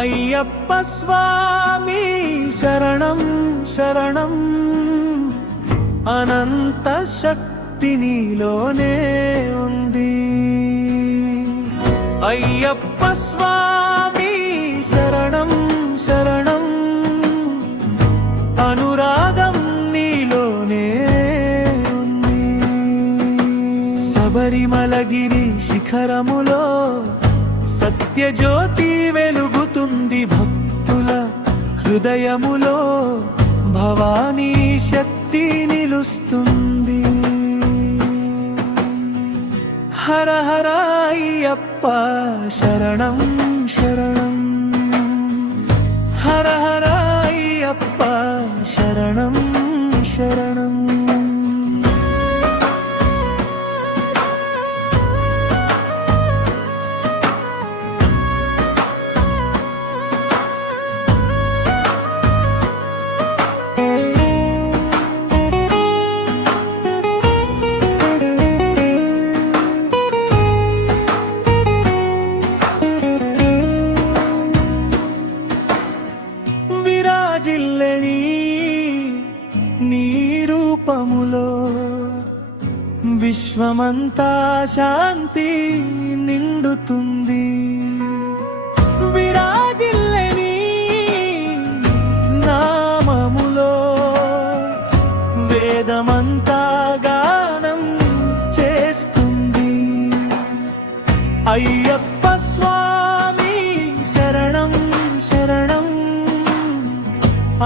అయ్యప్ప స్వామి శరణం శరణం, అనంత శక్తి నీలోనే ఉంది. అయ్యప్ప స్వామి శరణం శరణం, అనురాగం నీలోనే ఉంది. శబరిమలగిరి శిఖరములో సత్యజ్యోతి వెలుగుతుంది, భక్తుల హృదయములో భవానీ శక్తి నిలుస్తుంది. హర హర అయ్యప్ప శరణం శరణం, హర హర అయ్యప్ప శరణం శరణం. విరాజిల్లని నీ రూపములో విశ్వమంతా శాంతి నిండుతుంది. విరాజిల్లని నామములో వేదమంతా గానం చేస్తుంది. అయ్యప్ప స్వామి శరణం శరణం,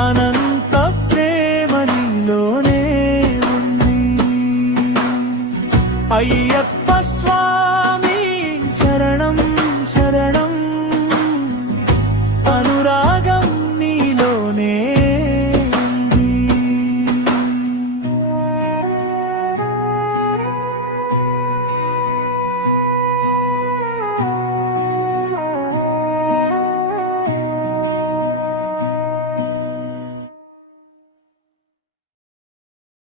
అనంత ప్రేమ నీలోనే ఉంది. అయ్యప్ప స్వామి